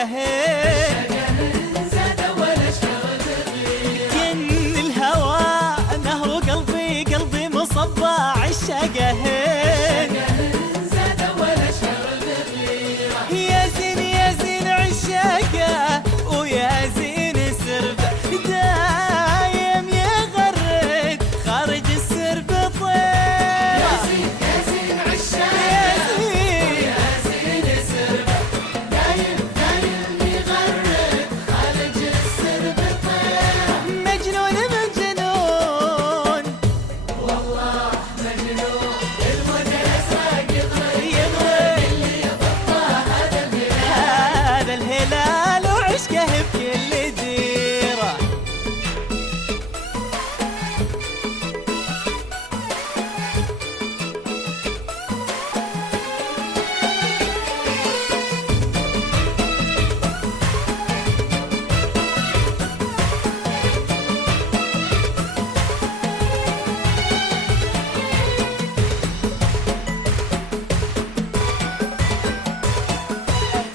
عشقه زاد ولا شغل غيره. كن الهوى نهر قلبي قلبي مصبى عشقه زاد ولا شغل غيره. يا زين يا زين عشقه ويا زين سربه دايم يغرد خارج السرب طير. يا زين عشاق يا زين يا زين سربه دايم يغرد خارج السرب طير. مجنون مجنون والله مجنون الموج الازرق يغرق اللي يطفى هذا الهلال. هذا الهلال وعشقه بكل ديره.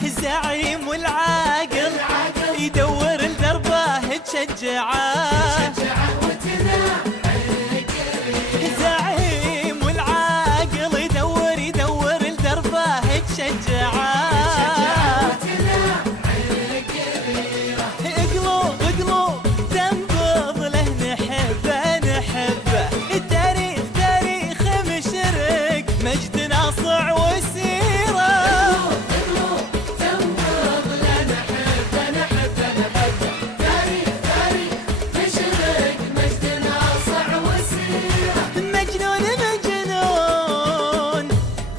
الزعيم والعاقل يدور لدربه تشجعه. الزعيم والعاقل يدور لدربه تشجعه. قلوب تنبض له نحبه التاريخ تاريخ مشرق مجد ناصع وسيره. مجنون مجنون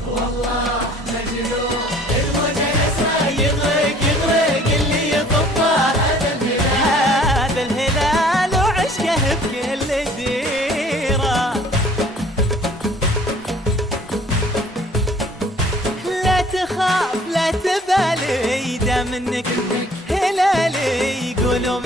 والله مجنون الموج الازرق يغرق اللي يطفى هذا الهلال وعشقه بكل ديره. لا تخاف لا تبالي دام انك هلالي يقولوا